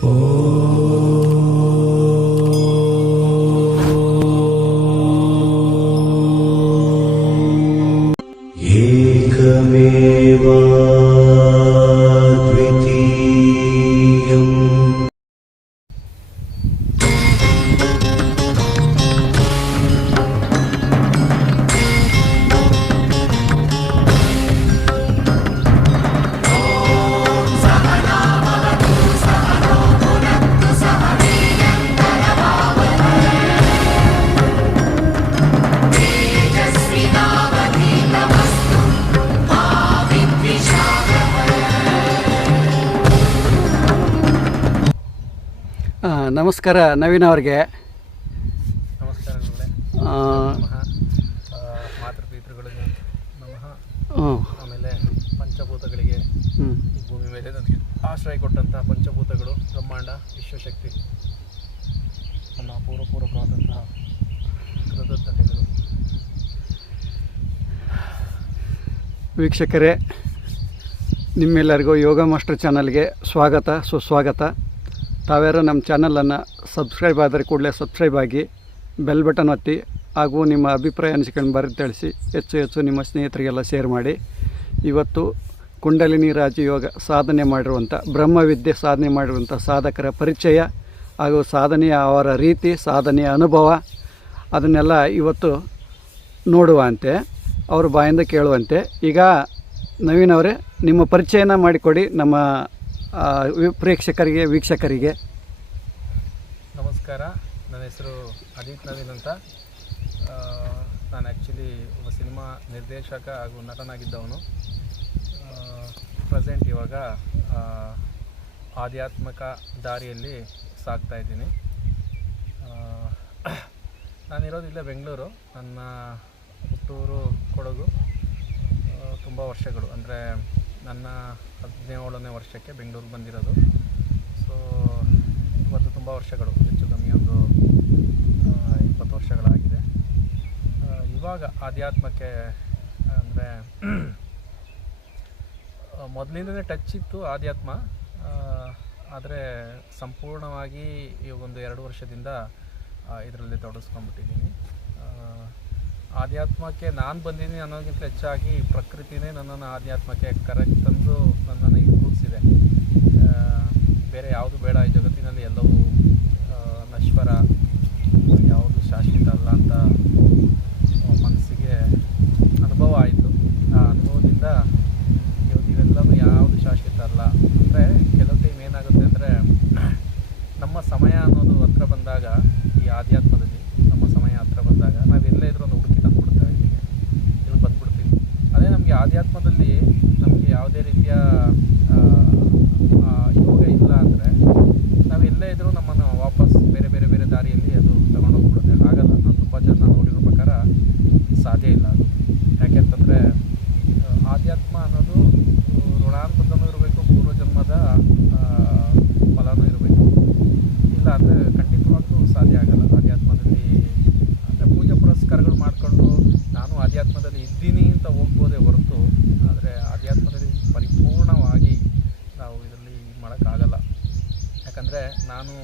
Oh. ನಮಸ್ಕಾರ ನವೀನ್ ಅವ್ರಿಗೆ. ನಮಸ್ಕಾರಗಳೇ ಆ, ನಮಃ. ಆ, ಮಾತೃಪಿತೃಗಳಿಗೆ ನಮಃ. ಆಮೇಲೆ ಪಂಚಭೂತಗಳಿಗೆ ಹ್ಮ್. ಈ ಭೂಮಿ ಮೇಲೆ ನನಗೆ ಆಶ್ರಯ ಕೊಟ್ಟಂಥ ಪಂಚಭೂತಗಳು ಬ್ರಹ್ಮಾಂಡ ವಿಶ್ವಶಕ್ತಿ ನನ್ನ ಪೂರ್ವಪೂರ್ವಕವಾದಂತಹ ಕೃತಜ್ಞತೆಗಳು. ವೀಕ್ಷಕರೇ ನಿಮ್ಮೆಲ್ಲರಿಗೂ ಯೋಗ ಮಾಸ್ಟರ್ ಚಾನಲ್ಗೆ ಸ್ವಾಗತ ಸುಸ್ವಾಗತ. ತಾವ್ಯಾರು ನಮ್ಮ ಚಾನಲನ್ನು ಸಬ್ಸ್ಕ್ರೈಬ್ ಆದರೆ ಕೂಡಲೇ ಸಬ್ಸ್ಕ್ರೈಬ್ ಆಗಿ ಬೆಲ್ ಬಟನ್ ಒತ್ತಿ ಹಾಗೂ ನಿಮ್ಮ ಅಭಿಪ್ರಾಯ ಅನಿಸಿಕೊಂಡು ಬರೆದು ತಿಳಿಸಿ ಹೆಚ್ಚು ಹೆಚ್ಚು ನಿಮ್ಮ ಸ್ನೇಹಿತರಿಗೆಲ್ಲ ಶೇರ್ ಮಾಡಿ. ಇವತ್ತು ಕುಂಡಲಿನಿ ರಾಜಯೋಗ ಸಾಧನೆ ಮಾಡಿರುವಂಥ ಬ್ರಹ್ಮವಿದ್ಯೆ ಸಾಧನೆ ಮಾಡಿರುವಂಥ ಸಾಧಕರ ಪರಿಚಯ ಹಾಗೂ ಸಾಧನೆಯ ಅವರ ರೀತಿ, ಸಾಧನೆಯ ಅನುಭವ ಅದನ್ನೆಲ್ಲ ಇವತ್ತು ನೋಡುವಂತೆ, ಅವ್ರ ಬಾಯಿಂದ ಕೇಳುವಂತೆ. ಈಗ ನವೀನ್ ಅವರೇ, ನಿಮ್ಮ ಪರಿಚಯನ ಮಾಡಿಕೊಡಿ, ನಮ್ಮ ಪ್ರೇಕ್ಷಕರಿಗೆ, ವೀಕ್ಷಕರಿಗೆ. ನಮಸ್ಕಾರ. ನನ್ನ ಹೆಸರು ಅಜಿತ್ ನವೀನ್ ಅಂತ. ನಾನು ಆ್ಯಕ್ಚುಲಿ ಒಬ್ಬ ಸಿನಿಮಾ ನಿರ್ದೇಶಕ ಹಾಗೂ ನಟನಾಗಿದ್ದವನು. ಪ್ರೆಸೆಂಟ್ ಇವಾಗ ಆಧ್ಯಾತ್ಮಿಕ ದಾರಿಯಲ್ಲಿ ಸಾಗ್ತಾ ಇದ್ದೀನಿ. ನಾನಿರೋದು ಇಲ್ಲೇ ಬೆಂಗಳೂರು. ನನ್ನ ಹುಟ್ಟೂರು ಕೊಡಗು. ತುಂಬ ವರ್ಷಗಳು. ಅಂದರೆ ನನ್ನ ಹದಿನೇಳನೇ ವರ್ಷಕ್ಕೆ ಬೆಂಗಳೂರಿಗೆ ಬಂದಿರೋದು. ಸೊ ಇವತ್ತು ತುಂಬ ವರ್ಷಗಳು, ಹೆಚ್ಚು ಕಮ್ಮಿ ಒಂದು ಇಪ್ಪತ್ತು ವರ್ಷಗಳಾಗಿದೆ. ಇವಾಗ ಆಧ್ಯಾತ್ಮಕ್ಕೆ, ಅಂದರೆ ಮೊದಲಿಂದನೇ ಟಚ್ ಇತ್ತು ಆಧ್ಯಾತ್ಮ. ಆದರೆ ಸಂಪೂರ್ಣವಾಗಿ ಈ ಒಂದು ಎರಡು ವರ್ಷದಿಂದ ಇದರಲ್ಲಿ ತೊಡಗಿಸ್ಕೊಂಡ್ಬಿಟ್ಟಿದ್ದೀನಿ. ಆಧ್ಯಾತ್ಮಕ್ಕೆ ನಾನು ಬಂದಿದ್ದೀನಿ ಅನ್ನೋದಕ್ಕಿಂತ ಹೆಚ್ಚಾಗಿ ಪ್ರಕೃತಿನೇ ನನ್ನನ್ನು ಆಧ್ಯಾತ್ಮಕ್ಕೆ ಕರೆಕ್ಟ್ ತಂದು ನನ್ನನ್ನು ಇಲ್ಲಿ ಕೂಡಿಸಿದೆ ಬೇರೆ ಯಾವುದು ಬೇಡ, ಈ ಜಗತ್ತಿನಲ್ಲಿ ಎಲ್ಲವೂ ನಶ್ವರ, ಯಾವುದು ಶಾಶ್ವತ ಅಲ್ಲ ಅಂತ ಆ, ಮನಸ್ಸಿಗೆ ಅನುಭವ ಆಯಿತು ಆ ಅನುಭವದಿಂದ ಇವತ್ತು ಇವೆಲ್ಲವೂ ಯಾವುದು ಶಾಶ್ವತ ಅಲ್ಲ ಅಂದರೆ ಕೆಲವು ಟೈಮ್ ಏನಾಗುತ್ತೆ ಅಂದರೆ ನಮ್ಮ ಸಮಯ ಅನ್ನೋದು ಹತ್ರ ಬಂದಾಗ ಈ ಆಧ್ಯಾತ್ಮದಲ್ಲಿ ನಮ್ಮ ಸಮಯ ಹತ್ರ ಬಂದಾಗ ನಾವು ಎಲ್ಲೇ ಇದ್ರೂ ಒಂದು ಹುಡುಕಿ ತಂದುಬಿಡ್ತಾ ಇದ್ದೀವಿ ಇಲ್ಲಿ ಬಂದ್ಬಿಡ್ತೀವಿ ಅದೇ ನಮಗೆ ಆಧ್ಯಾತ್ಮದಲ್ಲಿ ನಮಗೆ ಯಾವುದೇ ರೀತಿಯ ಆ, ಆ, ಯೋಗ ಇಲ್ಲ ಅಂದರೆ ನಾವು ಎಲ್ಲೇ ಇದ್ರೂ ನಮ್ಮನ್ನು ವಾಪಸ್ ಬೇರೆ ಬೇರೆ ಬೇರೆ ದಾರಿಯಲ್ಲಿ ಅದು ತಗೊಂಡೋಗ್ಬಿಡುತ್ತೆ ಆಗಲ್ಲ ನಾನು ತುಂಬ ಜನ ನೋಡಿರೋ ಪ್ರಕಾರ ಸಾಧ್ಯ ಇಲ್ಲ ಅದು ಯಾಕೆಂತಂದರೆ ಆಧ್ಯಾತ್ಮ ಅನ್ನೋದು ಋಣಾನುಬಂಧನೂ ಇರಬೇಕು ಪೂರ್ವಜನ್ಮದ ಆ, ಫಲನೂ ಇರಬೇಕು ಇಲ್ಲ ಅಂದರೆ ಖಂಡಿತವಾಗ್ಲೂ ಸಾಧ್ಯ ಆಗಲ್ಲ. ಆಧ್ಯಾತ್ಮದಲ್ಲಿ, ಅಂದರೆ ಪೂಜೆ ಪುರಸ್ಕಾರಗಳು ಮಾಡಿಕೊಂಡು ನಾನು ಆಧ್ಯಾತ್ಮದಲ್ಲಿ ಇದ್ದೀನಿ ಅಂತ ಹೋಗ್ಬೋದೇ ಹೊರತು, ಆದರೆ ಆಧ್ಯಾತ್ಮದಲ್ಲಿ ಪರಿಪೂರ್ಣವಾಗಿ ನಾವು ಇದರಲ್ಲಿ ಇದು ಮಾಡೋಕ್ಕಾಗಲ್ಲ. ಯಾಕಂದರೆ ನಾನು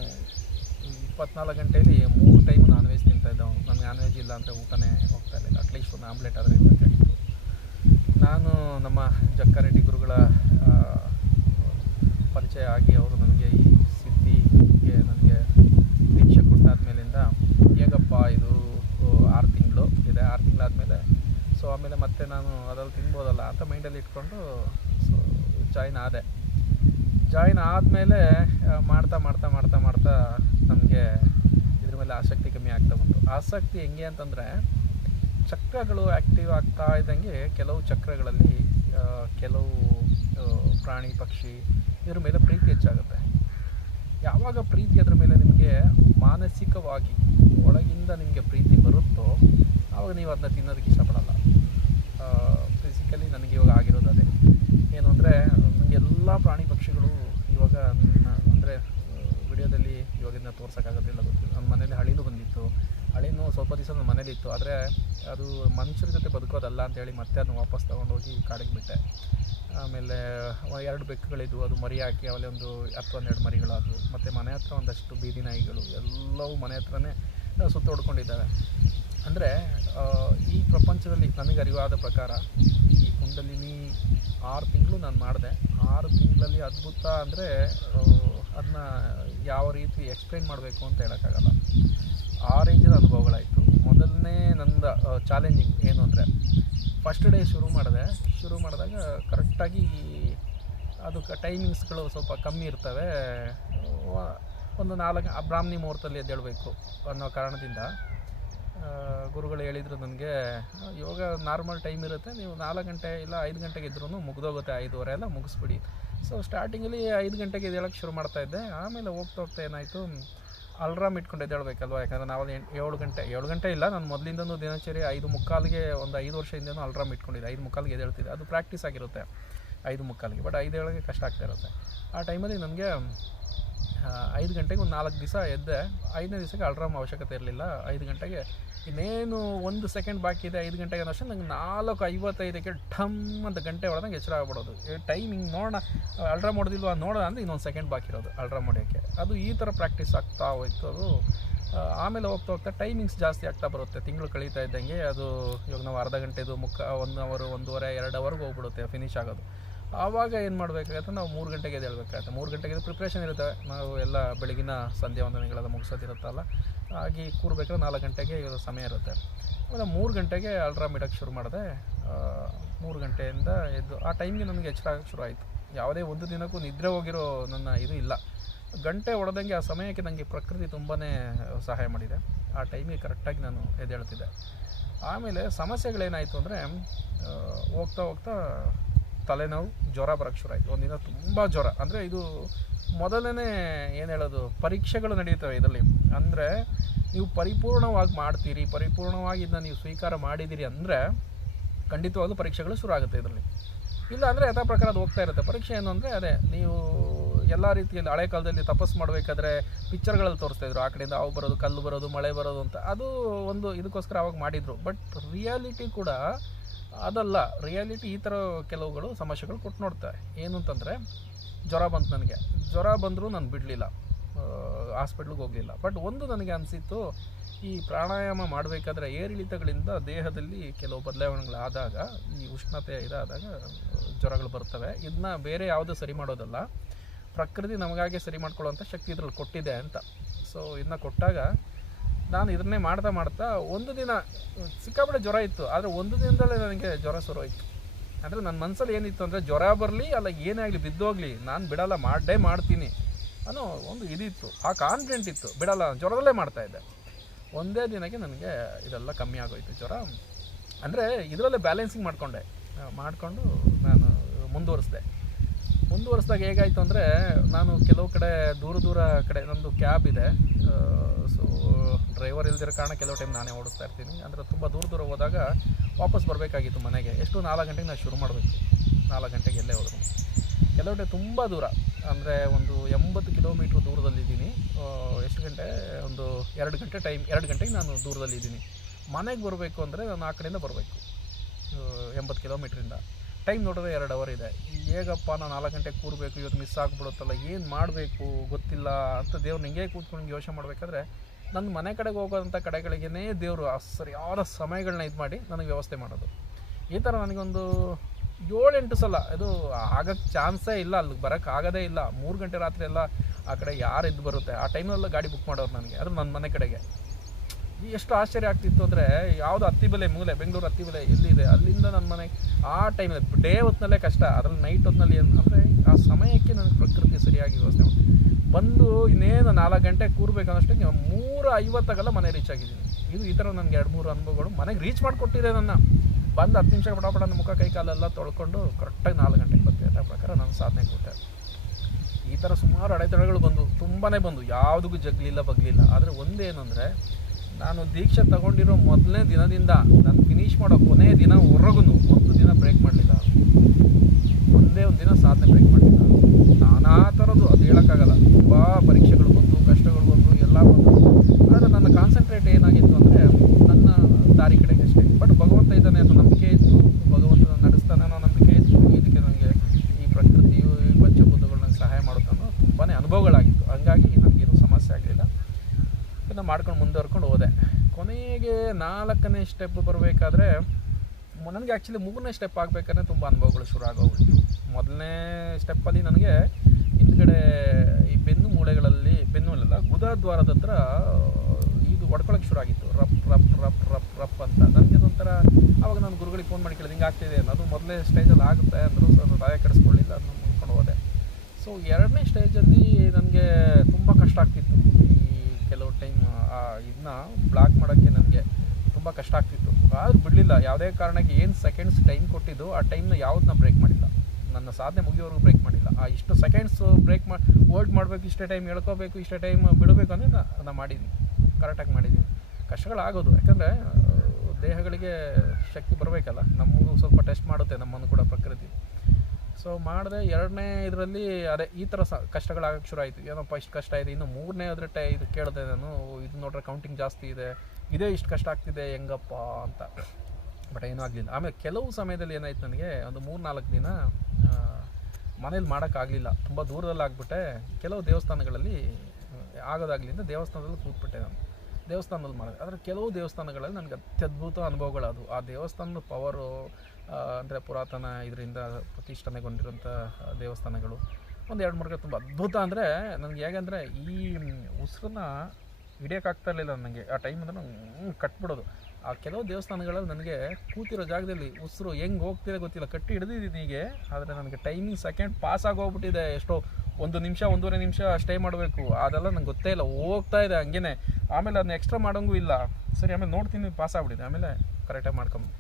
ಇಪ್ಪತ್ನಾಲ್ಕು ಗಂಟೆಯಲ್ಲಿ ಮೂರು ಟೈಮ್ ನಾನ್ ವೆಜ್ ತಿಂತಾ ಇದ್ದವನು ನನಗೆ ನಾನ್ ವೆಜ್ ಇಲ್ಲ ಅಂದರೆ ಊಟನೇ ಹೋಗ್ತಾ ಇರಲಿಲ್ಲ ಅಟ್ಲೀಸ್ಟ್ ಒಂದು ಆಮ್ಲೆಟ್ ಆದರೆ ಇರಬೇಕಾಗಿತ್ತು ನಾನು ನಮ್ಮ ಜಕ್ಕಾರೆಡ್ಡಿ ಗುರುಗಳ ಆ, ಪರಿಚಯ ಆಗಿ ಅವರು ನನಗೆ ಈ ಸಿದ್ಧಿಗೆ ನನಗೆ ದೀಕ್ಷೆ ಕೊಟ್ಟಾದ ಮೇಲಿಂದ ಹೇಗಪ್ಪ ಇದು ಆರು ತಿಂಗಳು ತಿಂಗಳಾದಮೇಲೆ ಸೊ ಆಮೇಲೆ ಮತ್ತೆ ನಾನು ಅದ್ರಲ್ಲಿ ತಿನ್ಬೋದಲ್ಲ ಅಂತ ಮೈಂಡಲ್ಲಿ ಇಟ್ಕೊಂಡು ಸೊ ಜಾಯ್ನ್ ಆದೆ. ಜಾಯ್ನ್ ಆದಮೇಲೆ ಮಾಡ್ತಾ ಮಾಡ್ತಾ ಮಾಡ್ತಾ ಮಾಡ್ತಾ ನಮಗೆ ಇದ್ರ ಮೇಲೆ ಆಸಕ್ತಿ ಕಮ್ಮಿ ಆಗ್ತಾ ಬಂತು. ಆಸಕ್ತಿ ಹೆಂಗೆ ಅಂತಂದರೆ, ಚಕ್ರಗಳು ಆ್ಯಕ್ಟಿವ್ ಆಗ್ತಾ ಇದ್ದಂಗೆ ಕೆಲವು ಚಕ್ರಗಳಲ್ಲಿ ಕೆಲವು ಪ್ರಾಣಿ, ಪಕ್ಷಿ ಇದ್ರ ಮೇಲೆ ಪ್ರೀತಿ ಹೆಚ್ಚಾಗುತ್ತೆ. ಯಾವಾಗ ಪ್ರೀತಿ ಅದ್ರ ಮೇಲೆ ನಿಮಗೆ ಮಾನಸಿಕವಾಗಿ ಒಳಗಿಂದ ನಿಮಗೆ ಪ್ರೀತಿ ಬರುತ್ತೋ ಆವಾಗ ನೀವು ಅದನ್ನ ತಿನ್ನೋದಕ್ಕೆ ಇಷ್ಟಪಡಲ್ಲ. ಫಿಸಿಕಲಿ ನನಗೆ ಇವಾಗ ಆಗಿರೋದು ಅದೇ. ಏನು ಅಂದರೆ ನನಗೆ ಎಲ್ಲ ಪ್ರಾಣಿ ಪಕ್ಷಿಗಳು ಇವಾಗ ಅಂದರೆ, ವಿಡಿಯೋದಲ್ಲಿ ಇದನ್ನ ತೋರ್ಸೋಕ್ಕಾಗೋದಿಲ್ಲ ಗೊತ್ತಿಲ್ಲ. ನನ್ನ ಮನೇಲಿ ಹಳಿಲು ಬಂದಿತ್ತು. ಹಳಿನೂ ಸ್ವಲ್ಪ ದಿವಸ ನನ್ನ ಮನೇಲಿತ್ತು ಆದರೆ ಅದು ಮನುಷ್ಯರ ಜೊತೆ ಬದುಕೋದಲ್ಲ ಅಂತೇಳಿ ಮತ್ತೆ ಅದನ್ನ ವಾಪಸ್ ತೊಗೊಂಡೋಗಿ ಕಾಡಿಗೆ ಬಿಟ್ಟೆ. ಆಮೇಲೆ ಎರಡು ಬೆಕ್ಕುಗಳಿದ್ವು. ಅದು ಮರಿ ಹಾಕಿ ಆಮೇಲೆ ಒಂದು ಹತ್ತು ಹನ್ನೆರಡು ಮರಿಗಳಾದವು. ಮತ್ತು ಮನೆ ಹತ್ರ ಒಂದಷ್ಟು ಬೀದಿ ನಾಯಿಗಳು, ಎಲ್ಲವೂ ಮನೆ ಹತ್ರನೇ ಸುತ್ತ ಹೊಡ್ಕೊಂಡಿದ್ದಾವೆ. ಅಂದರೆ ಈ ಪ್ರಪಂಚದಲ್ಲಿ ನನಗೆ ಅರಿವಾದ ಪ್ರಕಾರ ಈ ಕುಂಡಲಿನಿ ಆರು ತಿಂಗಳು ನಾನು ಮಾಡಿದೆ. ಆರು ತಿಂಗಳಲ್ಲಿ ಅದ್ಭುತ ಅಂದರೆ ಅದನ್ನ ಯಾವ ರೀತಿ ಎಕ್ಸ್ಪ್ಲೈನ್ ಮಾಡಬೇಕು ಅಂತ ಹೇಳೋಕ್ಕಾಗಲ್ಲ. ಆ ರೇಂಜಿನ ಅನುಭವಗಳಾಯಿತು. ಮೊದಲನೇ ನಂದು ಚಾಲೆಂಜಿಂಗ್ ಏನು ಅಂದರೆ ಫಸ್ಟ್ ಡೇ ಶುರು ಮಾಡಿದೆ. ಶುರು ಮಾಡಿದಾಗ ಕರೆಕ್ಟಾಗಿ ಅದಕ್ಕೆ ಟೈಮಿಂಗ್ಸ್ಗಳು ಸ್ವಲ್ಪ ಕಮ್ಮಿ ಇರ್ತವೆ. ಒಂದು ನಾಲ್ಕು ಬ್ರಾಹ್ಮಿ ಬ್ರಾಹ್ಮಣಿ ಮುಹೂರ್ತದಲ್ಲಿ ಎದ್ದೇಳಬೇಕು ಅನ್ನೋ ಕಾರಣದಿಂದ ಗುರುಗಳು ಹೇಳಿದರು ನನಗೆ, ಯೋಗ ನಾರ್ಮಲ್ ಟೈಮ್ ಇರುತ್ತೆ, ನೀವು ನಾಲ್ಕು ಗಂಟೆ ಇಲ್ಲ ಐದು ಗಂಟೆಗೆ ಇದ್ರೂ ಮುಗ್ದೋಗುತ್ತೆ, ಐದುವರೆ ಎಲ್ಲ ಮುಗಿಸ್ಬಿಡಿ. ಸೊ ಸ್ಟಾರ್ಟಿಂಗಲ್ಲಿ ಐದು ಗಂಟೆಗೆ ಎದ್ದೇಳಕ್ಕೆ ಶುರು ಮಾಡ್ತಾ ಇದ್ದೆ, ಆಮೇಲೆ ಹೋಗ್ತಾ ಹೋಗ್ತಾ ಏನಾಯಿತು, ಅಲ್ರಾಮ್ ಇಟ್ಕೊಂಡು ಎದ್ದೇಳಬೇಕಲ್ವ? ಯಾಕಂದರೆ ನಾವು ಎಂಟು ಏಳು ಗಂಟೆ ಏಳು ಗಂಟೆ ಇಲ್ಲ, ನಾನು ಮೊದಲಿಂದನೂ ದಿನಚರಿ ಐದು ಮುಕ್ಕಾಲಿಗೆ, ಒಂದು ಐದು ವರ್ಷದಿಂದನೂ ಅಲ್ರಾಮ್ ಇಟ್ಕೊಂಡಿದ್ದೆ, ಐದು ಮುಕ್ಕಾಲಿಗೆ ಎದ್ದೇಳ್ತಿದ್ದೆ. ಅದು ಪ್ರಾಕ್ಟೀಸ್ ಆಗಿರುತ್ತೆ, ಐದು ಮುಕ್ಕಾಲಿಗೆ ಬಟ್ ಐದು ಏಳಿಗೆ ಕಷ್ಟ ಆಗ್ತಾ ಇರುತ್ತೆ. ಆ ಟೈಮಲ್ಲಿ ನನಗೆ ಐದು ಗಂಟೆಗೆ ಒಂದು ನಾಲ್ಕು ದಿವಸ ಎದ್ದೆ. ಐದನೇ ದಿವಸಕ್ಕೆ ಅಲ್ರಾಮ್ ಅವಶ್ಯಕತೆ ಇರಲಿಲ್ಲ. ಐದು ಗಂಟೆಗೆ ಇನ್ನೇನು ಒಂದು ಸೆಕೆಂಡ್ ಬಾಕಿ ಇದೆ, ಐದು ಗಂಟೆಗೆ ಅನ್ನೋಷ್ಟು ನಂಗೆ ನಾಲ್ಕು ಐವತ್ತೈದಕ್ಕೆ ಠಮ್ ಅಂತ ಗಂಟೆ ಹೊಡೆದಂಗೆ ಎಚ್ಚರ ಆಗ್ಬಿಡೋದು. ಟೈಮ್ ಹಿಂಗೆ ನೋಡೋಣ. ಅಲ್ರಾಮ್ ಹೊಡೆದಿಲ್ವಾ ನೋಡೋಣ ಅಂದರೆ ಇನ್ನೊಂದು ಸೆಕೆಂಡ್ ಬಾಕಿ ಇರೋದು ಅಲ್ರಾಮ್ ಹೊಡೆಯೋಕ್ಕೆ. ಅದು ಈ ಥರ ಪ್ರಾಕ್ಟೀಸ್ ಆಗ್ತಾ ಹೋಯ್ತು ಅದು. ಆಮೇಲೆ ಹೋಗ್ತಾ ಹೋಗ್ತಾ ಟೈಮಿಂಗ್ಸ್ ಜಾಸ್ತಿ ಆಗ್ತಾ ಬರುತ್ತೆ. ತಿಂಗಳು ಕಳೀತಾ ಇದ್ದಂಗೆ ಅದು ಇವಾಗ ನಾವು ಅರ್ಧ ಗಂಟೆದು ಮುಖ ಒನ್ ಅವರು ಒಂದೂವರೆ ಎರಡು ಅವರ್ಗೆ ಹೋಗ್ಬಿಡುತ್ತೆ ಫಿನಿಶ್ ಆಗೋದು. ಆವಾಗ ಏನು ಮಾಡಬೇಕಾಗತ್ತೆ? ನಾವು ಮೂರು ಗಂಟೆಗೆ ಎದ್ದೇಳಬೇಕಾಗತ್ತೆ. ಮೂರು ಗಂಟೆಗೆ ಪ್ರಿಪ್ರೇಷನ್ ಇರುತ್ತೆ. ನಾವು ಎಲ್ಲ ಬೆಳಗಿನ ಸಂಧ್ಯಾ ವಂದನೆಗಳೆಲ್ಲ ಮುಗಿಸೋದಿರುತ್ತಲ್ಲ, ಹಾಗೆ ಕೂರ್ಬೇಕಾದ್ರೆ ನಾಲ್ಕು ಗಂಟೆಗೆ ಇರೋ ಸಮಯ ಇರುತ್ತೆ. ಆಮೇಲೆ ಮೂರು ಗಂಟೆಗೆ ಅಲ್ರಾಮ್ ಇಡೋಕ್ಕೆ ಶುರು ಮಾಡಿದೆ. ಮೂರು ಗಂಟೆಯಿಂದ ಎದ್ದು, ಆ ಟೈಮ್ಗೆ ನನಗೆ ಎಚ್ಚರ ಆಗಕ್ಕೆ ಶುರು ಆಯಿತು. ಯಾವುದೇ ಒಂದು ದಿನಕ್ಕೂ ನಿದ್ರೆ ಹೋಗಿರೋ ನನ್ನ ಇದು ಇಲ್ಲ. ಗಂಟೆ ಹೊಡೆದಂಗೆ ಆ ಸಮಯಕ್ಕೆ ನನಗೆ ಪ್ರಕೃತಿ ತುಂಬಾ ಸಹಾಯ ಮಾಡಿದೆ. ಆ ಟೈಮಿಗೆ ಕರೆಕ್ಟಾಗಿ ನಾನು ಎದ್ದೇಳ್ತಿದ್ದೆ. ಆಮೇಲೆ ಸಮಸ್ಯೆಗಳೇನಾಯಿತು ಅಂದರೆ ಹೋಗ್ತಾ ಹೋಗ್ತಾ ತಲೆನೋವು, ಜ್ವರ ಬರೋಕ್ಕೆ ಶುರು ಆಯಿತು. ಒಂದಿನ ತುಂಬ ಜ್ವರ. ಅಂದರೆ ಇದು ಮೊದಲನೇ ಏನು ಹೇಳೋದು, ಪರೀಕ್ಷೆಗಳು ನಡೆಯುತ್ತವೆ ಇದರಲ್ಲಿ. ಅಂದರೆ ನೀವು ಪರಿಪೂರ್ಣವಾಗಿ ಮಾಡ್ತೀರಿ ಪರಿಪೂರ್ಣವಾಗಿ ಇದನ್ನ ನೀವು ಸ್ವೀಕಾರ ಮಾಡಿದ್ದೀರಿ ಅಂದರೆ ಖಂಡಿತವಾಗ್ಲೂ ಪರೀಕ್ಷೆಗಳು ಶುರು ಆಗುತ್ತೆ ಇದರಲ್ಲಿ. ಇಲ್ಲ ಅಂದರೆ ಯಥಾ ಪ್ರಕಾರ ಅದು ಹೋಗ್ತಾ ಇರುತ್ತೆ. ಪರೀಕ್ಷೆ ಏನು ಅಂದರೆ ಅದೇ, ನೀವು ಎಲ್ಲ ರೀತಿಯಲ್ಲಿ ಹಳೆ ಕಾಲದಲ್ಲಿ ತಪಸ್ಸು ಮಾಡಬೇಕಾದ್ರೆ ಪಿಕ್ಚರ್ಗಳಲ್ಲಿ ತೋರಿಸ್ತಾ ಇದ್ರು, ಆ ಕಡೆಯಿಂದ ಅವು ಬರೋದು, ಕಲ್ಲು ಬರೋದು, ಮಳೆ ಬರೋದು ಅಂತ. ಅದು ಒಂದು ಇದಕ್ಕೋಸ್ಕರ ಅವಾಗ ಮಾಡಿದರು. ಬಟ್ ರಿಯಾಲಿಟಿ ಕೂಡ ಅದಲ್ಲ ರಿಯಾಲಿಟಿ ಈ ಥರ ಕೆಲವುಗಳು, ಸಮಸ್ಯೆಗಳು ಕೊಟ್ಟು ನೋಡ್ತಾರೆ ಏನು ಅಂತಂದರೆ, ಜ್ವರ ಬಂತು ನನಗೆ. ಜ್ವರ ಬಂದರೂ ನಾನು ಬಿಡಲಿಲ್ಲ. ಹಾಸ್ಪಿಟ್ಲಿಗೆ ಹೋಗಲಿಲ್ಲ. ಬಟ್ ಒಂದು ನನಗೆ ಅನಿಸಿತ್ತು, ಈ ಪ್ರಾಣಾಯಾಮ ಮಾಡಬೇಕಾದ್ರೆ ಏರಿಳಿತಗಳಿಂದ ದೇಹದಲ್ಲಿ ಕೆಲವು ಬದಲಾವಣೆಗಳಾದಾಗ ಈ ಉಷ್ಣತೆ ಇದಾದಾಗ, ಜ್ವರಗಳು ಬರ್ತವೆ. ಇದನ್ನ ಬೇರೆ ಯಾವುದೂ ಸರಿ ಮಾಡೋದಲ್ಲ. ಪ್ರಕೃತಿ ನಮಗಾಗೆ ಸರಿ ಮಾಡ್ಕೊಳ್ಳೋಂಥ ಶಕ್ತಿ ಇದ್ರಲ್ಲಿ ಕೊಟ್ಟಿದೆ ಅಂತ. ಸೊ ಇದನ್ನ ಕೊಟ್ಟಾಗ ನಾನು ಇದನ್ನೇ ಮಾಡ್ತಾ ಮಾಡ್ತಾ ಒಂದು ದಿನ, ಸಿಕ್ಕಾಪಟ್ಟೆ ಜ್ವರ ಇತ್ತು, ಆದರೆ ಒಂದು ದಿನದಲ್ಲೇ ನನಗೆ ಜ್ವರ ಶುರುವಾಯಿತು ಅಂದರೆ ನನ್ನ ಮನಸ್ಸಲ್ಲಿ ಏನಿತ್ತು ಅಂದರೆ ಜ್ವರ ಬರಲಿ, ಅಲ್ಲ ಏನೇ ಆಗಲಿ, ಬಿದ್ದೋಗ್ಲಿ, ನಾನು ಬಿಡಲ್ಲ ಮಾಡೇ ಮಾಡ್ತೀನಿ ಅನ್ನೋ ಒಂದು ಇದಿತ್ತು. ಆ ಕಾನ್ಫಿಡೆಂಟ್ ಇತ್ತು, ಬಿಡಲ್ಲ ಜ್ವರದಲ್ಲೇ ಮಾಡ್ತಾಯಿದ್ದೆ ಒಂದೇ ದಿನಕ್ಕೆ ನನಗೆ ಇದೆಲ್ಲ ಕಮ್ಮಿ ಆಗೋಯ್ತು ಜ್ವರ. ಅಂದರೆ ಇದರಲ್ಲೇ ಬ್ಯಾಲೆನ್ಸಿಂಗ್ ಮಾಡಿಕೊಂಡೆ. ಮಾಡಿಕೊಂಡು ನಾನು ಮುಂದುವರಿಸಿದೆ. ಮುಂದುವರಿಸಿದಾಗ ಹೇಗಾಯಿತು ಅಂದರೆ ನಾನು ಕೆಲವು ಕಡೆ ದೂರ ದೂರ ಕಡೆ ನಂದು ಕ್ಯಾಬ್ ಇದೆ. ಸೊ ಡ್ರೈವರ್ ಇಲ್ದಿರೋ ಕಾರಣ ಕೆಲವು ಟೈಮ್ ನಾನೇ ಓಡಿಸ್ತಾ ಇರ್ತೀನಿ. ಅಂದರೆ ತುಂಬ ದೂರ ದೂರ ಹೋದಾಗ ವಾಪಸ್ ಬರಬೇಕಾಗಿತ್ತು ಮನೆಗೆ. ಎಷ್ಟು ನಾಲ್ಕು ಗಂಟೆಗೆ ನಾನು ಶುರು ಮಾಡಬೇಕು. ನಾಲ್ಕು ಗಂಟೆಗೆ ಎಲ್ಲೇ ಹೋದ್ರು. ಕೆಲವು ಟೈಮ್ ತುಂಬ ದೂರ. ಅಂದರೆ ಒಂದು ಎಂಬತ್ತು ಕಿಲೋಮೀಟ್ರ್ ದೂರದಲ್ಲಿದ್ದೀನಿ ಎಷ್ಟು ಗಂಟೆ? ಒಂದು ಎರಡು ಗಂಟೆ ಟೈಮ್ ಎರಡು ಗಂಟೆಗೆ ನಾನು ದೂರದಲ್ಲಿದ್ದೀನಿ ಮನೆಗೆ ಬರಬೇಕು ಅಂದರೆ ನಾನು ಆ ಕಡೆಯಿಂದ ಬರಬೇಕು. ಎಂಬತ್ತು ಕಿಲೋಮೀಟ್ರಿಂದ. ಟೈಮ್ ನೋಡಿದ್ರೆ ಎರಡು ಅವರ್ ಇದೆ. ಹೇಗಪ್ಪ ನಾನು ನಾಲ್ಕು ಗಂಟೆಗೆ ಕೂರಬೇಕು, ಇವತ್ತು ಮಿಸ್ ಆಗಿಬಿಡುತ್ತಲ್ಲ, ಏನು ಮಾಡಬೇಕು ಗೊತ್ತಿಲ್ಲ ಅಂತ ದೇವ್ರು ಹಿಂಗೆ ಕೂತ್ಕೊಂಡು ಯೋಚನೆ ಮಾಡಬೇಕಾದ್ರೆ, ನನ್ನ ಮನೆ ಕಡೆಗೆ ಹೋಗೋದಂಥ ಕಡೆಗಳಿಗೇ ದೇವರು ಆ ಸರಿಯಾದ ಸಮಯಗಳನ್ನ ಇದು ಮಾಡಿ ನನಗೆ ವ್ಯವಸ್ಥೆ ಮಾಡೋದು. ಈ ಥರ ನನಗೊಂದು ಏಳೆಂಟು ಸಲ, ಇದು ಆಗಕ್ಕೆ ಚಾನ್ಸೇ ಇಲ್ಲ, ಅಲ್ಲಿಗೆ ಬರೋಕ್ಕೆ ಆಗೋದೇ ಇಲ್ಲ. ಮೂರು ಗಂಟೆ ರಾತ್ರಿ ಎಲ್ಲ ಆ ಕಡೆ ಯಾರು ಎದ್ದು ಬರುತ್ತೆ? ಆ ಟೈಮಲ್ಲೆಲ್ಲ ಗಾಡಿ ಬುಕ್ ಮಾಡೋರು ನನಗೆ, ಅದು ನನ್ನ ಮನೆ ಕಡೆಗೆ. ಎಷ್ಟು ಆಶ್ಚರ್ಯ ಆಗ್ತಿತ್ತು ಅಂದರೆ ಯಾವುದು ಹತ್ತಿಬೆಲೆ ಮೂಲೆ, ಬೆಂಗಳೂರು ಹತ್ತಿಬೆಲೆ ಎಲ್ಲಿದೆ, ಅಲ್ಲಿಂದ ನನ್ನ ಮನೆಗೆ ಆ ಟೈಮಲ್ಲಿ ಡೇ ಹೊತ್ತಿನಲ್ಲೇ ಕಷ್ಟ, ಅದರಲ್ಲಿ ನೈಟ್ ಹೊತ್ತಿನಲ್ಲಿ ಅಂದರೆ ಆ ಸಮಯಕ್ಕೆ ನನಗೆ ಪ್ರಕೃತಿ ಸರಿಯಾಗಿ ವ್ಯವಸ್ಥೆ ಬಂದು ಇನ್ನೇನು ನಾಲ್ಕು ಗಂಟೆ ಕೂರ್ಬೇಕನ್ನೋಷ್ಟಕ್ಕೆ ಮೂರು ಐವತ್ತಾಗಲ್ಲ ಮನೆ ರೀಚ್ ಆಗಿದ್ದೀನಿ. ಇದು ಈ ಥರ ನನಗೆ ಎರಡು ಮೂರು ಅನುಭವಗಳು ಮನೆಗೆ ರೀಚ್ ಮಾಡಿಕೊಟ್ಟಿದೆ ನನ್ನ. ಬಂದು ಹತ್ತು ನಿಮಿಷ ಪಟ ನನ್ನ ಮುಖ ಕೈ ಕಾಲೆಲ್ಲ ತೊಳ್ಕೊಂಡು ಕರೆಕ್ಟಾಗಿ ನಾಲ್ಕು ಗಂಟೆಗೆ ಬರ್ತೀವಿ ಆ ಪ್ರಕಾರ ನಾನು ಸಾಧನೆ ಕೊಟ್ಟೆ. ಈ ಥರ ಸುಮಾರು ಅಡೆತಡೆಗಳು ಬಂದು ತುಂಬಾ ಬಂದು, ಯಾವುದಕ್ಕೂ ಜಗ್ಲಿಲ್ಲ, ಬಗ್ಲಿಲ್ಲ. ಆದರೆ ಒಂದೇನಂದರೆ ನಾನು ದೀಕ್ಷೆ ತಗೊಂಡಿರೋ ಮೊದಲನೇ ದಿನದಿಂದ ನಾನು ಫಿನಿಶ್ ಮಾಡೋ ಕೊನೆಯ ದಿನ ಹೊರಗೂ ಒಂದು ದಿನ ಬ್ರೇಕ್ ಮಾಡಲಿಲ್ಲ. ಒಂದೇ ಒಂದು ದಿನ ಸಾಧನೆ ಬ್ರೇಕ್ ಮಾಡಲಿಲ್ಲ. ನಾನಾ ಥರದ್ದು ಅದು ಹೇಳೋಕ್ಕಾಗಲ್ಲ. ತುಂಬ ಪರೀಕ್ಷೆಗಳು ಬಂತು, ಕಷ್ಟಗಳು ಬಂತು, ಎಲ್ಲ ಬಂತು. ಆದರೆ ನನ್ನ ಕಾನ್ಸಂಟ್ರೇಟ್ ಏನಾಗಿತ್ತು ಅಂದರೆ ನನ್ನ ದಾರಿ ಕಡೆಗೆ ಅಷ್ಟೇ ಬಟ್ ಭಗವಂತ ಇದ್ದಾನೆ ಅಂತ ನಂಬಿಕೆ ಇತ್ತು. ಭಗವಂತನ ನಡೆಸ ಮಾಡ್ಕೊಂಡು ಮುಂದುವರ್ಕೊಂಡು ಹೋದೆ. ಕೊನೆಗೆ ನಾಲ್ಕನೇ ಸ್ಟೆಪ್ ಬರಬೇಕಾದ್ರೆ ನನಗೆ ಆ್ಯಕ್ಚುಲಿ ಮೂರನೇ ಸ್ಟೆಪ್ ಆಗಬೇಕಾದ್ರೆ ತುಂಬ ಅನುಭವಗಳು ಶುರು ಆಗೋಗ್ಬಿಟ್ಟು ಮೊದಲನೇ ಸ್ಟೆಪ್ಪಲ್ಲಿ ನನಗೆ ಹಿಂದ್ಗಡೆ ಈ ಬೆನ್ನು ಮೂಳೆಗಳಲ್ಲಿ, ಬೆನ್ನು ಗುದ ದ್ವಾರದ ಹತ್ರ ಇದು ಹೊಡ್ಕೊಳಕ್ಕೆ ಶುರು ಆಗಿತ್ತು. ರಪ್ ರಪ್ ರಪ್ ರಪ್ ರಪ್ ಅಂತ. ನನಗೆ ಅದೊಂಥರ, ಆವಾಗ ನಾನು ಗುರುಗಳಿಗೆ ಫೋನ್ ಮಾಡಿ ಕೇಳಿದೆ, ಹಿಂಗೆ ಆಗ್ತಿದೆ? ಅದು ಮೊದಲನೇ ಸ್ಟೇಜಲ್ಲಿ ಆಗುತ್ತೆ ಅಂದರು ಸೊ ನಾನು ತಲೆ ಕೆಡಿಸ್ಕೊಳ್ಳಿಲ್ಲ ಅದನ್ನು ಮುಂದ್ಕೊಂಡು ಹೋದೆ. ಸೊ ಎರಡನೇ ಸ್ಟೇಜಲ್ಲಿ ನನಗೆ ತುಂಬ ಕಷ್ಟ ಆಗ್ತಿತ್ತು. ಇದನ್ನ ಬ್ಲಾಕ್ ಮಾಡೋಕ್ಕೆ ನನಗೆ ತುಂಬ ಕಷ್ಟ ಆಗ್ತಿತ್ತು. ಆದರೂ ಬಿಡಲಿಲ್ಲ. ಯಾವುದೇ ಕಾರಣಕ್ಕೆ ಏನು ಸೆಕೆಂಡ್ಸ್ ಟೈಮ್ ಕೊಟ್ಟಿದ್ದು ಆ ಟೈಮ್ನ ಯಾವ್ದನ್ನ ಬ್ರೇಕ್ ಮಾಡಿಲ್ಲ. ನನ್ನ ಸಾಧನೆ ಮುಗಿಯೋವರೆಗೂ ಬ್ರೇಕ್ ಮಾಡಿಲ್ಲ. ಆ ಇಷ್ಟು ಸೆಕೆಂಡ್ಸ್ ಬ್ರೇಕ್ ಮಾಡಿ ಹೋಲ್ಡ್ ಮಾಡಬೇಕು, ಇಷ್ಟೇ ಟೈಮ್ ಎಳ್ಕೋಬೇಕು, ಇಷ್ಟೇ ಟೈಮ್ ಬಿಡಬೇಕು ಅಂದರೆ ನಾನು ಮಾಡಿದ್ದೀನಿ ಕರೆಕ್ಟಾಗಿ ಮಾಡಿದ್ದೀನಿ ಕಷ್ಟಗಳಾಗೋದು ಯಾಕಂದರೆ ದೇಹಗಳಿಗೆ ಶಕ್ತಿ ಬರಬೇಕಲ್ಲ. ನಮಗೂ ಸ್ವಲ್ಪ ಟೆಸ್ಟ್ ಮಾಡುತ್ತೆ, ನಮ್ಮನ್ನು ಕೂಡ ಪ್ರಕೃತಿ. ಸೊ ಮಾಡಿದೆ ಎರಡನೇ ಇದರಲ್ಲಿ ಅದೇ ಈ ಥರ ಸ ಕಷ್ಟಗಳಾಗಕ್ಕೆ ಶುರು ಆಯಿತು. ಏನಪ್ಪ ಇಷ್ಟು ಕಷ್ಟ ಇದೆ. ಇನ್ನು ಮೂರನೇ ಅದ್ರ ಟೈ ಇದು ಕೇಳಿದೆ ನಾನು ಇದು ನೋಡ್ರೆ ಕೌಂಟಿಂಗ್ ಜಾಸ್ತಿ ಇದೆ. ಇದೇ ಇಷ್ಟು ಕಷ್ಟ ಆಗ್ತಿದೆ, ಹೆಂಗಪ್ಪ ಅಂತ. ಬಟ್ ಏನೂ ಆಗಲಿಲ್ಲ. ಆಮೇಲೆ ಕೆಲವು ಸಮಯದಲ್ಲಿ ಏನಾಯ್ತು ನನಗೆ, ಒಂದು ಮೂರು ನಾಲ್ಕು ದಿನ ಮನೇಲಿ ಮಾಡೋಕ್ಕಾಗಲಿಲ್ಲ ತುಂಬ ದೂರದಲ್ಲಿ ಆಗ್ಬಿಟ್ಟೆ ಕೆಲವು ದೇವಸ್ಥಾನಗಳಲ್ಲಿ ಆಗೋದಾಗ್ಲಿಂದ ದೇವಸ್ಥಾನದಲ್ಲಿ ಕೂತ್ಬಿಟ್ಟೆ ನಾನು. ದೇವಸ್ಥಾನದಲ್ಲಿ ಮಾಡಿದೆ. ಆದರೆ ಕೆಲವು ದೇವಸ್ಥಾನಗಳಲ್ಲಿ ನನಗೆ ಅತ್ಯದ್ಭುತ ಅನುಭವಗಳದು ಆ ದೇವಸ್ಥಾನದ ಪವರು ಅಂದರೆ ಪುರಾತನ ಇದರಿಂದ ಪ್ರತಿಷ್ಠಾನೆಗೊಂಡಿರೋಂಥ ದೇವಸ್ಥಾನಗಳು ಒಂದು ಎರಡು, ಮೂರು ತುಂಬ ಅದ್ಭುತ. ಅಂದರೆ ನನಗೆ ಹೇಗೆಂದರೆ ಈ ಉಸಿರನ್ನ ಹಿಡಿಯೋಕ್ಕಾಗ್ತಾ ಇರಲಿಲ್ಲ ನನಗೆ ಆ ಟೈಮ್ ಅಂದರೆ ಕಟ್ಬಿಡೋದು. ಆ ಕೆಲವು ದೇವಸ್ಥಾನಗಳಲ್ಲಿ ನನಗೆ ಕೂತಿರೋ ಜಾಗದಲ್ಲಿ ಉಸಿರು ಹೆಂಗೆ ಹೋಗ್ತಿದೆ ಗೊತ್ತಿಲ್ಲ. ಕಟ್ಟಿ ಹಿಡಿದಿದ್ದೀನಿ ಹೀಗೆ. ಆದರೆ ನನಗೆ ಟೈಮಿಂಗ್ ಸೆಕೆಂಡ್ ಪಾಸ್ ಆಗೋಗ್ಬಿಟ್ಟಿದೆ. ಎಷ್ಟೋ ಒಂದು ನಿಮಿಷ, ಒಂದೂವರೆ ನಿಮಿಷ ಸ್ಟೇ ಮಾಡಬೇಕು. ಅದೆಲ್ಲ ನಂಗೆ ಗೊತ್ತೇ ಇಲ್ಲ. ಹೋಗ್ತಾ ಇದೆ ಹಂಗೇನೆ. ಆಮೇಲೆ ಅದನ್ನ ಎಕ್ಸ್ಟ್ರಾ ಮಾಡೋಂಗೂ ಇಲ್ಲ. ಸರಿ, ಆಮೇಲೆ ನೋಡ್ತೀನಿ ಪಾಸ್ ಆಗ್ಬಿಟ್ಟಿದೆ. ಆಮೇಲೆ ಕರೆಕ್ಟಾಗಿ ಮಾಡ್ಕೊಂಡು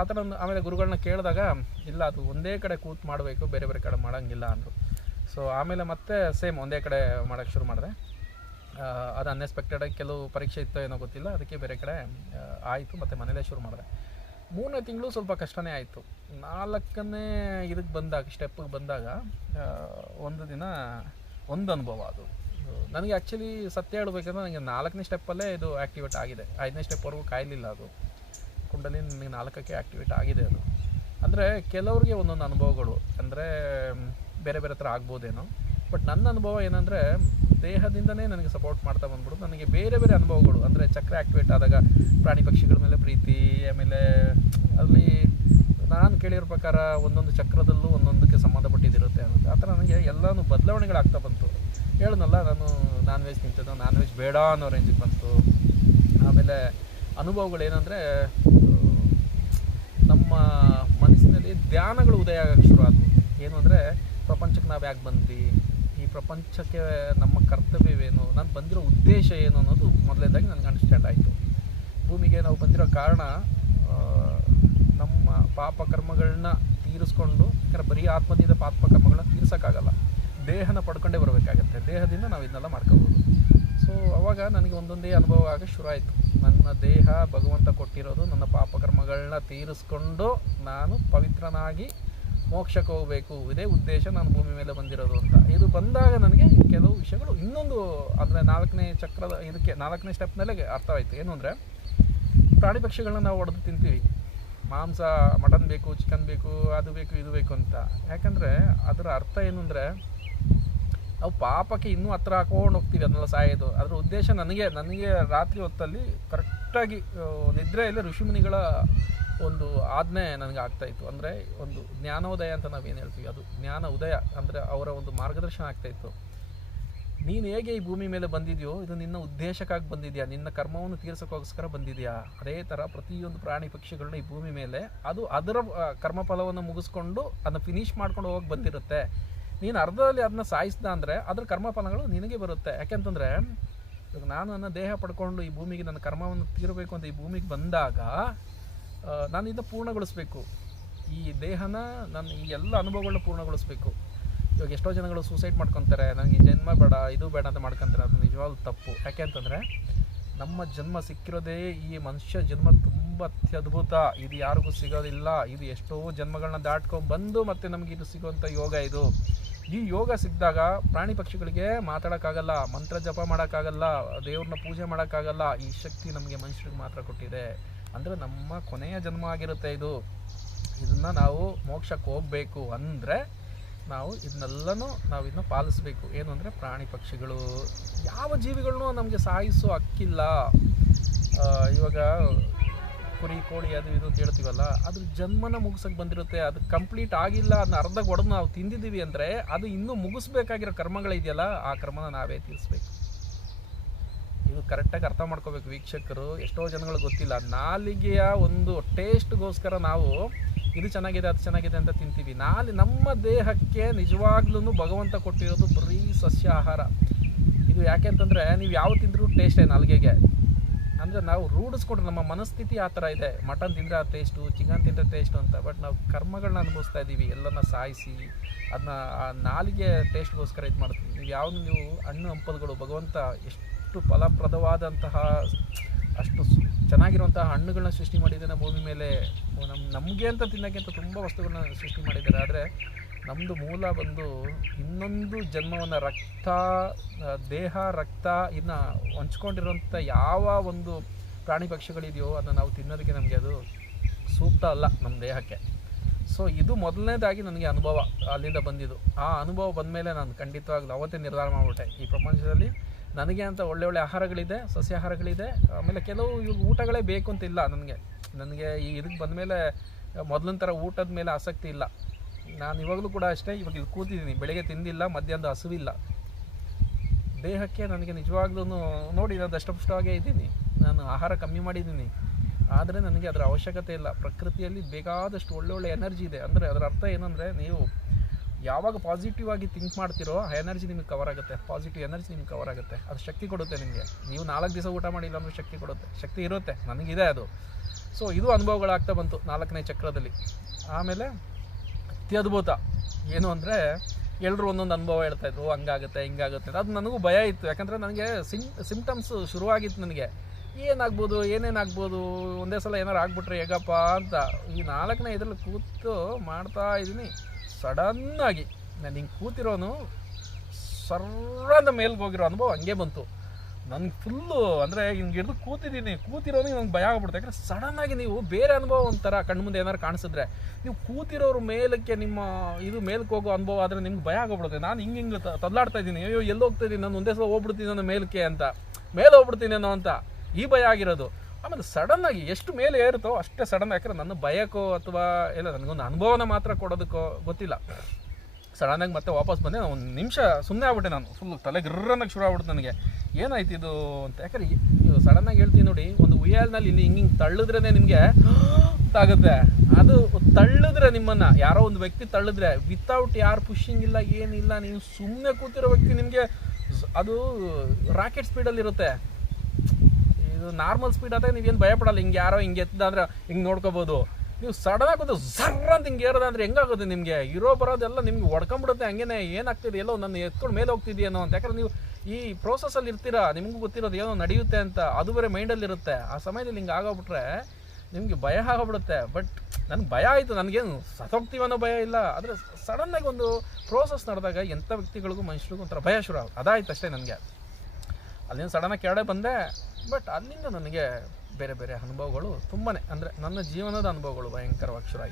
ಆ ಥರ ಒಂದು, ಆಮೇಲೆ ಗುರುಗಳನ್ನ ಕೇಳಿದಾಗ, ಇಲ್ಲ, ಅದು ಒಂದೇ ಕಡೆ ಕೂತ್ ಮಾಡಬೇಕು, ಬೇರೆ ಬೇರೆ ಕಡೆ ಮಾಡೋಂಗಿಲ್ಲ ಅಂದರು. ಸೊ ಆಮೇಲೆ ಮತ್ತೆ ಸೇಮ್ ಒಂದೇ ಕಡೆ ಮಾಡೋಕ್ಕೆ ಶುರು ಮಾಡಿದೆ. ಅದು ಅನ್ಎಕ್ಸ್ಪೆಕ್ಟೆಡಾಗಿ ಕೆಲವು ಪರೀಕ್ಷೆ ಇತ್ತೋ ಏನೋ ಗೊತ್ತಿಲ್ಲ. ಅದಕ್ಕೆ ಬೇರೆ ಕಡೆ ಆಯಿತು, ಮತ್ತು ಮನೇಲೇ ಶುರು ಮಾಡಿದೆ. ಮೂರನೇ ತಿಂಗಳು ಸ್ವಲ್ಪ ಕಷ್ಟನೇ ಆಯಿತು. ನಾಲ್ಕನೇ ಇದಕ್ಕೆ ಬಂದಾಗ ಸ್ಟೆಪ್ಪಿಗೆ ಬಂದಾಗ ಒಂದು ದಿನ, ಒಂದು ಅನುಭವ ಅದು. ನನಗೆ ಆ್ಯಕ್ಚುಲಿ ಸತ್ಯ ಹೇಳ್ಬೇಕಂದ್ರೆ ನನಗೆ ನಾಲ್ಕನೇ ಸ್ಟೆಪ್ಪಲ್ಲೇ ಇದು ಆ್ಯಕ್ಟಿವೇಟ್ ಆಗಿದೆ. ಐದನೇ ಸ್ಟೆಪ್ವರೆಗೂ ಕಾಯಲಿಲ್ಲ ಅದು. ಕುಂಡಲಿ ನನಗೆ ನಾಲ್ಕಕ್ಕೆ ಆ್ಯಕ್ಟಿವೇಟ್ ಆಗಿದೆ ಅದು. ಅಂದರೆ ಕೆಲವ್ರಿಗೆ ಒಂದೊಂದು ಅನುಭವಗಳು. ಅಂದರೆ ಬೇರೆ ಬೇರೆ ಥರ ಆಗ್ಬೋದೇನೋ. ಬಟ್ ನನ್ನ ಅನುಭವ ಏನಂದರೆ, ದೇಹದಿಂದನೇ ನನಗೆ ಸಪೋರ್ಟ್ ಮಾಡ್ತಾ ಬಂದ್ಬಿಡು. ನನಗೆ ಬೇರೆ ಬೇರೆ ಅನುಭವಗಳು. ಅಂದರೆ ಚಕ್ರ ಆ್ಯಕ್ಟಿವೇಟ್ ಆದಾಗ ಪ್ರಾಣಿ ಪಕ್ಷಿಗಳ ಮೇಲೆ ಪ್ರೀತಿ, ಆಮೇಲೆ ಅಲ್ಲಿ ನಾನು ಕೇಳಿರೋ ಪ್ರಕಾರ ಒಂದೊಂದು ಚಕ್ರದಲ್ಲೂ ಒಂದೊಂದಕ್ಕೆ ಸಂಬಂಧಪಟ್ಟಿದ್ದಿರುತ್ತೆ ಅನ್ನೋದು. ಆ ಥರ ನನಗೆ ಎಲ್ಲನೂ ಬದಲಾವಣೆಗಳಾಗ್ತಾ ಬಂತು. ಹೇಳಿದ್ನಲ್ಲ ನಾನು ನಾನ್ ವೆಜ್ ತಿಂತಿದ್ದು ನಾನ್ ವೆಜ್ ಬೇಡ ಅನ್ನೋ ರೇಂಜಿಗೆ ಬಂತು. ಆಮೇಲೆ ಅನುಭವಗಳು ಏನಂದರೆ ನಮ್ಮ ಮನಸ್ಸಿನಲ್ಲಿ ಧ್ಯಾನಗಳು ಉದಯ ಆಗಕ್ಕೆ ಶುರು ಆದವು. ಏನು ಅಂದರೆ, ಪ್ರಪಂಚಕ್ಕೆ ನಾವು ಯಾಕೆ ಬಂದ್ವಿ? ಈ ಪ್ರಪಂಚಕ್ಕೆ ನಮ್ಮ ಕರ್ತವ್ಯವೇನು? ನಾನು ಬಂದಿರೋ ಉದ್ದೇಶ ಏನು ಅನ್ನೋದು ಮೊದಲನೇದಾಗಿ ನನಗೆ ಅಂಡರ್ಸ್ಟ್ಯಾಂಡ್ ಆಯಿತು. ಭೂಮಿಗೆ ನಾವು ಬಂದಿರೋ ಕಾರಣ ನಮ್ಮ ಪಾಪಕರ್ಮಗಳನ್ನ ತೀರಿಸ್ಕೊಂಡು ಯಾಕಂದ್ರೆ ಬರೀ ಆತ್ಮದಿಂದ ಪಾಪಕರ್ಮಗಳನ್ನ ತೀರ್ಸೋಕ್ಕಾಗಲ್ಲ. ದೇಹನ ಪಡ್ಕೊಂಡೇ ಬರಬೇಕಾಗತ್ತೆ. ದೇಹದಿಂದ ನಾವು ಇದನ್ನೆಲ್ಲ ಮಾಡ್ಕೋಬೋದು. ಸೊ ಅವಾಗ ನನಗೆ ಒಂದೊಂದೇ ಅನುಭವ ಆಗ ಶುರು ಆಯಿತು ನನ್ನ ದೇಹ ಭಗವಂತ ಕೊಟ್ಟಿರೋದು ನನ್ನ ಪಾಪಕರ್ಮಗಳನ್ನ ತೀರಿಸ್ಕೊಂಡು ನಾನು ಪವಿತ್ರನಾಗಿ ಮೋಕ್ಷಕ್ಕೆ ಹೋಗಬೇಕು. ಇದೇ ಉದ್ದೇಶ ನಾನು ಭೂಮಿ ಮೇಲೆ ಬಂದಿರೋದು ಅಂತ. ಇದು ಬಂದಾಗ ನನಗೆ ಕೆಲವು ವಿಷಯಗಳು ಇನ್ನೊಂದು ಅಂದರೆ ನಾಲ್ಕನೇ ಚಕ್ರದ ಇದಕ್ಕೆ ನಾಲ್ಕನೇ ಸ್ಟೆಪ್ನಲ್ಲೇ ಅರ್ಥವಾಯಿತು. ಏನು ಅಂದರೆ, ಪ್ರಾಣಿ ಪಕ್ಷಿಗಳನ್ನ ನಾವು ಹೊಡೆದು ತಿಂತೀವಿ. ಮಾಂಸ, ಮಟನ್ ಬೇಕು ಚಿಕನ್ ಬೇಕು, ಅದು ಬೇಕು, ಇದು ಬೇಕು ಅಂತ. ಯಾಕಂದರೆ ಅದರ ಅರ್ಥ ಏನು ಅಂದರೆ ನಾವು ಪಾಪಕ್ಕೆ ಇನ್ನೂ ಹತ್ರ ಹಾಕೊಂಡು ಹೋಗ್ತೀವಿ ಅದನ್ನೆಲ್ಲ ಸಾಯೋದು. ಅದರ ಉದ್ದೇಶ ನನಗೆ ನನಗೆ ರಾತ್ರಿ ಹೊತ್ತಲ್ಲಿ ಕರೆಕ್ಟಾಗಿ ನಿದ್ರೆಯಲ್ಲಿ ಋಷಿಮುನಿಗಳ ಒಂದು ಆಜ್ಞೆ ನನಗೆ ಆಗ್ತಾಯಿತ್ತು ಅಂದರೆ ಒಂದು ಜ್ಞಾನೋದಯ ಅಂತ ನಾವು ಏನು ಹೇಳ್ತೀವಿ. ಅದು ಜ್ಞಾನ ಉದಯ ಅಂದರೆ ಅವರ ಒಂದು ಮಾರ್ಗದರ್ಶನ ಆಗ್ತಾಯಿತ್ತು ನೀನು ಹೇಗೆ ಈ ಭೂಮಿ ಮೇಲೆ ಬಂದಿದೆಯೋ, ಇದು ನಿನ್ನ ಉದ್ದೇಶಕ್ಕಾಗಿ ಬಂದಿದೆಯಾ, ನಿನ್ನ ಕರ್ಮವನ್ನು ತೀರ್ಸೋಕ್ಕೋಸ್ಕರ ಬಂದಿದೆಯಾ? ಅದೇ ಥರ ಪ್ರತಿಯೊಂದು ಪ್ರಾಣಿ ಪಕ್ಷಿಗಳನ್ನ ಈ ಭೂಮಿ ಮೇಲೆ ಅದು ಅದರ ಕರ್ಮಫಲವನ್ನು ಮುಗಿಸ್ಕೊಂಡು ಅದನ್ನ ಫಿನಿಶ್ ಮಾಡ್ಕೊಂಡು ಹೋಗಿ ಬಂದಿರುತ್ತೆ. ನೀನು ಅರ್ಧದಲ್ಲಿ ಅದನ್ನ ಸಾಯಿಸ್ದ ಅಂದರೆ ಅದ್ರ ಕರ್ಮಫಲಗಳು ನಿನಗೆ ಬರುತ್ತೆ. ಯಾಕೆಂತಂದರೆ ಇವಾಗ ನಾನು ನನ್ನ ದೇಹ ಪಡ್ಕೊಂಡು ಈ ಭೂಮಿಗೆ ನನ್ನ ಕರ್ಮವನ್ನು ತೀರಬೇಕು ಅಂತ ಈ ಭೂಮಿಗೆ ಬಂದಾಗ ನಾನು ಇದನ್ನ ಪೂರ್ಣಗೊಳಿಸ್ಬೇಕು. ಈ ದೇಹನ ನಾನು ಈ ಎಲ್ಲ ಅನುಭವಗಳನ್ನ ಪೂರ್ಣಗೊಳಿಸ್ಬೇಕು. ಇವಾಗ ಎಷ್ಟೋ ಜನಗಳು ಸೂಸೈಡ್ ಮಾಡ್ಕೊತಾರೆ ನನಗೆ ಈ ಜನ್ಮ ಬೇಡ, ಇದು ಬೇಡ ಅಂತ ಮಾಡ್ಕೊತಾರೆ. ಅದು ನಿಜವಾಗ್ಲೂ ತಪ್ಪು. ಯಾಕೆ ಅಂತಂದರೆ, ನಮ್ಮ ಜನ್ಮ ಸಿಕ್ಕಿರೋದೇ ಈ ಮನುಷ್ಯ ಜನ್ಮ ತುಂಬ ಅತ್ಯದ್ಭುತ. ಇದು ಯಾರಿಗೂ ಸಿಗೋದಿಲ್ಲ. ಇದು ಎಷ್ಟೋ ಜನ್ಮಗಳನ್ನ ದಾಟ್ಕೊಂಡು ಬಂದು ಮತ್ತೆ ನಮಗೆ ಇದು ಸಿಗುವಂಥ ಯೋಗ ಇದು. ಈ ಯೋಗ ಸಿಕ್ಕಿದಾಗ ಪ್ರಾಣಿ ಪಕ್ಷಿಗಳಿಗೆ ಮಾತಾಡೋಕ್ಕಾಗಲ್ಲ, ಮಂತ್ರ ಜಪ ಮಾಡೋಕ್ಕಾಗಲ್ಲ, ದೇವ್ರನ್ನ ಪೂಜೆ ಮಾಡೋಕ್ಕಾಗಲ್ಲ, ಈ ಶಕ್ತಿ ನಮಗೆ ಮನುಷ್ಯರಿಗೆ ಮಾತ್ರ ಕೊಟ್ಟಿದೆ. ಅಂದರೆ ನಮ್ಮ ಕೊನೆಯ ಜನ್ಮ ಆಗಿರುತ್ತೆ ಇದು. ಇದನ್ನು ನಾವು ಮೋಕ್ಷಕ್ಕೆ ಹೋಗಬೇಕು ಅಂದರೆ ನಾವು ಇದನ್ನೆಲ್ಲನೂ ನಾವು ಇದನ್ನ ಪಾಲಿಸಬೇಕು. ಏನು ಅಂದರೆ ಪ್ರಾಣಿ ಪಕ್ಷಿಗಳು. ಯಾವ ಜೀವಿಗಳನ್ನೂ ನಮಗೆ ಸಾಯಿಸೋ ಹಕ್ಕಿಲ್ಲ. ಇವಾಗ ಕುರಿ, ಕೋಳಿ ಅದು ಇದು ಅಂತ ಹೇಳ್ತೀವಲ್ಲ, ಅದು ಜನ್ಮನ ಮುಗಿಸಕ್ಕೆ ಬಂದಿರುತ್ತೆ, ಅದು ಕಂಪ್ಲೀಟ್ ಆಗಿಲ್ಲ ಅದನ್ನ ಅರ್ಧ ಒಡೆದು ನಾವು ತಿಂದಿದ್ದೀವಿ ಅಂದರೆ ಅದು ಇನ್ನೂ ಮುಗಿಸ್ಬೇಕಾಗಿರೋ ಕರ್ಮಗಳಿದೆಯಲ್ಲ ಆ ಕ್ರಮನ ನಾವೇ ತೀರಿಸ್ಬೇಕು. ಇದು ಕರೆಕ್ಟಾಗಿ ಅರ್ಥ ಮಾಡ್ಕೋಬೇಕು ವೀಕ್ಷಕರು, ಎಷ್ಟೋ ಜನಗಳು ಗೊತ್ತಿಲ್ಲ, ನಾಲಿಗೆಯ ಒಂದು ಟೇಸ್ಟ್ಗೋಸ್ಕರ ನಾವು ಇದು ಚೆನ್ನಾಗಿದೆ, ಅದು ಚೆನ್ನಾಗಿದೆ ಅಂತ ತಿಂತೀವಿ. ನಾಲಿ, ನಮ್ಮ ದೇಹಕ್ಕೆ ನಿಜವಾಗ್ಲೂ ಭಗವಂತ ಕೊಟ್ಟಿರೋದು ಬರೀ ಸಸ್ಯಾಹಾರ. ಇದು ಯಾಕೆ ಅಂತಂದರೆ, ನೀವು ಯಾವ ತಿಂದರೂ ಟೇಸ್ಟೇ ನಾಲಿಗೆಗೆ. ಅಂದರೆ ನಾವು ರೂಢಿಸ್ಕೊಂಡ್ರೆ ನಮ್ಮ ಮನಸ್ಥಿತಿ ಆ ಥರ ಇದೆ. ಮಟನ್ ತಿಂದರೆ ಆ ಟೇಸ್ಟು ಚಿಕನ್ ತಿಂದರೆ ಟೇಸ್ಟು ಅಂತ. ಬಟ್ ನಾವು ಕರ್ಮಗಳನ್ನ ಅನುಭವಿಸ್ತಾ ಇದ್ದೀವಿ. ಎಲ್ಲನ ಸಾಯಿಸಿ, ಅದನ್ನ ಆ ನಾಲಿಗೆ ಟೇಸ್ಟ್ಗೋಸ್ಕರ ಇದು ಮಾಡ್ತೀವಿ. ನೀವು ಯಾವುದು, ನೀವು ಹಣ್ಣು ಹಂಪಲುಗಳು, ಭಗವಂತ ಎಷ್ಟು ಫಲಪ್ರದವಾದಂತಹ ಅಷ್ಟು ಚೆನ್ನಾಗಿರುವಂತಹ ಹಣ್ಣುಗಳನ್ನ ಸೃಷ್ಟಿ ಮಾಡಿದ್ದಾನೆ ಭೂಮಿ ಮೇಲೆ. ನಮ್ಮ ನಮಗೆ ಅಂತ ತಿನ್ನೋಕ್ಕೆ ಅಂತ ತುಂಬ ವಸ್ತುಗಳನ್ನ ಸೃಷ್ಟಿ ಮಾಡಿದ್ದಾರೆ. ಆದರೆ ನಮ್ಮದು ಮೂಲ ಬಂದು ಇನ್ನೊಂದು ಜನ್ಮವನ್ನು ರಕ್ತ ದೇಹ, ರಕ್ತ ಇನ್ನು ಹಂಚ್ಕೊಂಡಿರೋಂಥ ಯಾವ ಒಂದು ಪ್ರಾಣಿ ಪಕ್ಷಿಗಳಿದೆಯೋ ಅದನ್ನು ನಾವು ತಿನ್ನೋದಕ್ಕೆ ನಮಗೆ ಅದು ಸೂಕ್ತ ಅಲ್ಲ ನಮ್ಮ ದೇಹಕ್ಕೆ. ಸೊ ಇದು ಮೊದಲನೇದಾಗಿ ನನಗೆ ಅನುಭವ ಅಲ್ಲಿಂದ ಬಂದಿದ್ದು. ಆ ಅನುಭವ ಬಂದಮೇಲೆ ನಾನು ಖಂಡಿತವಾಗ್ಲೂ ಅವತ್ತೇ ನಿರ್ಧಾರ ಮಾಡಿಬಿಟ್ಟೆ. ಈ ಪ್ರಪಂಚದಲ್ಲಿ ನನಗೆ ಅಂತ ಒಳ್ಳೆ ಒಳ್ಳೆ ಆಹಾರಗಳಿದೆ ಸಸ್ಯಾಹಾರಗಳಿದೆ ಆಮೇಲೆ ಕೆಲವು ಇವಾಗ ಊಟಗಳೇ ಬೇಕು ಅಂತಿಲ್ಲ ನನಗೆ. ನನಗೆ ಈ ಇದಕ್ಕೆ ಬಂದಮೇಲೆ ಮೊದಲಿನ ಥರ ಊಟದ ಮೇಲೆ ಆಸಕ್ತಿ ಇಲ್ಲ. ನಾನು ಇವಾಗಲೂ ಕೂಡ ಅಷ್ಟೇ, ಇವಾಗ ಇಲ್ಲಿ ಕೂತಿದ್ದೀನಿ. ಬೆಳಗ್ಗೆ ತಿಂದಿಲ್ಲ, ಮಧ್ಯಾಹ್ನದ ಹಸುವಿಲ್ಲ. ದೇಹಕ್ಕೆ ನನಗೆ ನಿಜವಾಗ್ಲೂ ನೋಡಿ ನಾನು ದಷ್ಟಪುಷ್ಟವಾಗೇ ಇದ್ದೀನಿ. ನಾನು ಆಹಾರ ಕಮ್ಮಿ ಮಾಡಿದ್ದೀನಿ. ಆದರೆ ನನಗೆ ಅದರ ಅವಶ್ಯಕತೆ ಇಲ್ಲ. ಪ್ರಕೃತಿಯಲ್ಲಿ ಬೇಕಾದಷ್ಟು ಒಳ್ಳೊಳ್ಳೆ ಒಳ್ಳೆ ಎನರ್ಜಿ ಇದೆ. ಅಂದರೆ ಅದರ ಅರ್ಥ ಏನಂದರೆ ನೀವು ಯಾವಾಗ ಪಾಸಿಟಿವ್ ಆಗಿ ಥಿಂಕ್ ಮಾಡ್ತಿರೋ, ಆ ಎನರ್ಜಿ ನಿಮಗೆ ಕವರ್ ಆಗುತ್ತೆ. ಪಾಸಿಟಿವ್ ಎನರ್ಜಿ ನಿಮ್ಗೆ ಕವರ್ ಆಗುತ್ತೆ. ಅದು ಶಕ್ತಿ ಕೊಡುತ್ತೆ ನಿಮಗೆ. ನೀವು ನಾಲ್ಕು ದಿವಸ ಊಟ ಮಾಡಿಲ್ಲ ಅಂದರೆ ಶಕ್ತಿ ಕೊಡುತ್ತೆ. ಶಕ್ತಿ ಇರುತ್ತೆ. ನನಗಿದೆ ಅದು. ಸೊ ಇದು ಅನುಭವಗಳಾಗ್ತಾ ಬಂತು ನಾಲ್ಕನೇ ಚಕ್ರದಲ್ಲಿ. ಆಮೇಲೆ ಅತ್ಯದ್ಭುತ. ಏನು ಅಂದರೆ ಎಲ್ಲರೂ ಒಂದೊಂದು ಅನುಭವ ಹೇಳ್ತಾ ಇದ್ರು "ಓ, ಹಂಗಾಗುತ್ತೆ ಹಿಂಗಾಗುತ್ತೆ. ಅದು ನನಗೂ ಭಯ ಇತ್ತು. ಯಾಕಂದರೆ ನನಗೆ ಸಿಮ್ ಸಿಮ್ಟಮ್ಸ್ ಶುರುವಾಗಿತ್ತು ನನಗೆ. ಏನಾಗ್ಬೋದು ಏನೇನಾಗ್ಬೋದು ಒಂದೇ ಸಲ ಏನಾರು ಆಗ್ಬಿಟ್ರೆ ಹೇಗಪ್ಪ ಅಂತ. ಈ ನಾಲ್ಕನೇ ಇದರಲ್ಲಿ ಕೂತು ಮಾಡ್ತಾ ಇದ್ದೀನಿ. ಸಡನ್ನಾಗಿ. ನಾನು ಹಿಂಗೆ ಕೂತಿರೋನು ಸರ್ರದ ಮೇಲ್ಗೆ ಹೋಗಿರೋ ಅನುಭವ ಹಂಗೆ ಬಂತು. ನನಗೆ ಫುಲ್ಲು ಅಂದರೆ ಹಿಂಗೆ ಹಿಡಿದು ಕೂತಿದ್ದೀನಿ ಕೂತಿರೋನಿಗೆ ನಂಗೆ ಭಯ ಆಗ್ಬಿಡುತ್ತೆ. ಯಾಕಂದ್ರೆ ಸಡನ್ನಾಗಿ ನೀವು ಬೇರೆ ಅನುಭವ ಒಂಥರ ಕಣ್ಣು ಮುಂದೆ ಏನಾರು ಕಾಣಿಸಿದ್ರೆ ನೀವು ಕೂತಿರೋರು ಮೇಲಕ್ಕೆ ನಿಮ್ಮ ಇದು ಮೇಲಕ್ಕೆ ಹೋಗೋ ಅನುಭವ ಆದರೆ ನಿಮ್ಗೆ ಭಯ ಆಗೋಗ್ಬಿಡುತ್ತೆ ನಾನು ಹಿಂಗೆ ಹಿಂಗೆ ತದ್ಲಾಡ್ತಾ ಇದ್ದೀನಿ ಅಯ್ಯೋ, ಎಲ್ಲಿ ಹೋಗ್ತಾ ಇದ್ದೀನಿ ನಾನು ಒಂದೇ ಸಲ ಹೋಗ್ಬಿಡ್ತೀನಿ ಅನ್ನೋ ಮೇಲಕ್ಕೆ ಅಂತ. ಮೇಲೆ ಹೋಗ್ಬಿಡ್ತೀನಿ ಅನ್ನೋ ಅಂತ. ಈ ಭಯ ಆಗಿರೋದು. ಆಮೇಲೆ ಸಡನ್ನಾಗಿ ಎಷ್ಟು ಮೇಲೆ ಏರುತ್ತೋ ಅಷ್ಟೇ ಸಡನ್ ಯಾಕಂದ್ರೆ ನನ್ನ ಭಯಕ್ಕೋ ಅಥವಾ ಇಲ್ಲ, ನನಗೊಂದು ಅನುಭವನ ಮಾತ್ರ ಕೊಡೋದಕ್ಕೋ ಗೊತ್ತಿಲ್ಲ. ಸಡನ್ನಾಗಿ ಮತ್ತೆ ವಾಪಸ್ ಬಂದೆ. ಒಂದು ನಿಮಿಷ ಸುಮ್ಮನೆ ಆಗ್ಬಿಟ್ಟೆ ನಾನು. ಫುಲ್ ತಲೆ ಗಿರ್ರನ್ನಾಗಿ ಶುರು ಆಗ್ಬಿಡ್ತು ನನಗೆ. ಏನಾಯ್ತು ಇದು ಅಂತ. ಯಾಕಂದ್ರೆ ನೀವು ಸಡನ್ನಾಗಿ ಹೇಳ್ತೀನಿ ನೋಡಿ, ಒಂದು ಉಯ್ಯಾಲ್ನಲ್ಲಿ ಇಲ್ಲಿ ಹಿಂಗೆ ಹಿಂಗೆ ತಳ್ಳಿದ್ರೇ ನಿಮಗೆ ಆಗುತ್ತೆ ಅದು ತಳ್ಳಿದ್ರೆ ನಿಮ್ಮನ್ನ. ಯಾರೋ ಒಂದು ವ್ಯಕ್ತಿ ತಳ್ಳಿದ್ರೆ ವಿತೌಟ್ ಯಾರು ಪುಷಿಂಗ್ ಇಲ್ಲ ಏನಿಲ್ಲ ನೀವು ಸುಮ್ಮನೆ ಕೂತಿರೋ ವ್ಯಕ್ತಿ ನಿಮಗೆ ಅದು ರಾಕೆಟ್ ಸ್ಪೀಡಲ್ಲಿ ಇರುತ್ತೆ. ಇದು ನಾರ್ಮಲ್ ಸ್ಪೀಡ್ ಆದರೆ ನೀವೇನು ಭಯಪಡಲ್ಲ. ಹಿಂಗೆ ಯಾರೋ ಹಿಂಗೆ ಎತ್ತದ ಅಂದ್ರೆ ಹಿಂಗೆ ನೋಡ್ಕೋಬೋದು. ನೀವು ಸಡನ್ ಆಗೋದು ಸರ್ರ ಅಂತ ಹಿಂಗೆ ಏರದ ಅಂದ್ರೆ ಹೆಂಗಾಗುತ್ತೆ ನಿಮಗೆ? ಇರೋ ಬರೋದೆಲ್ಲ ನಿಮ್ಗೆ ಹೊಡ್ಕೊಂಬಿಡುತ್ತೆ ಹಂಗೇನೆ ಏನಾಗ್ತಿದೆ? ಎಲ್ಲೋ ನನ್ನ ಎತ್ಕೊಂಡು ಮೇಲೆ ಹೋಗ್ತಿದೆಯೇನೋ ಅಂತ. ಯಾಕಂದ್ರೆ ನೀವು ಈ ಪ್ರೋಸೆಸಲ್ಲಿ ಇರ್ತೀರಾ, ನಿಮಗೂ ಗೊತ್ತಿರೋದು ಏನೋ ನಡೆಯುತ್ತೆ ಅಂತ, ಅದು ಬೇರೆ ಮೈಂಡಲ್ಲಿ ಇರುತ್ತೆ. ಆ ಸಮಯದಲ್ಲಿ ಹಿಂಗೆ ಆಗೋಗ್ಬಿಟ್ರೆ ನಿಮಗೆ ಭಯ ಆಗೋಗ್ಬಿಡುತ್ತೆ. ಬಟ್ ನನಗೆ ಭಯ ಆಯಿತು, ನನಗೇನು ಅನ್ನೋ ಭಯ ಇಲ್ಲ. ಆದರೆ ಸಡನ್ನಾಗಿ ಒಂದು ಪ್ರೋಸೆಸ್ ನಡೆದಾಗ ಎಂಥ ವ್ಯಕ್ತಿಗಳಿಗೂ, ಮನುಷ್ಯರಿಗೂ ಒಂಥರ ಭಯ ಶುರು ಆಗುತ್ತೆ. ಅದಾಯ್ತು ಅಷ್ಟೇ ನನಗೆ. ಅಲ್ಲಿಂದ ಸಡನ್ನಾಗಿ ಕೆಳಗಡೆ ಬಂದೆ ಬಟ್ ಅಲ್ಲಿಂದ ನನಗೆ ಬೇರೆ ಬೇರೆ ಅನುಭವಗಳು ತುಂಬಾ ಅಂದರೆ ನನ್ನ ಜೀವನದ ಅನುಭವಗಳು ಭಯಂಕರವಾಗಿ ಶುರು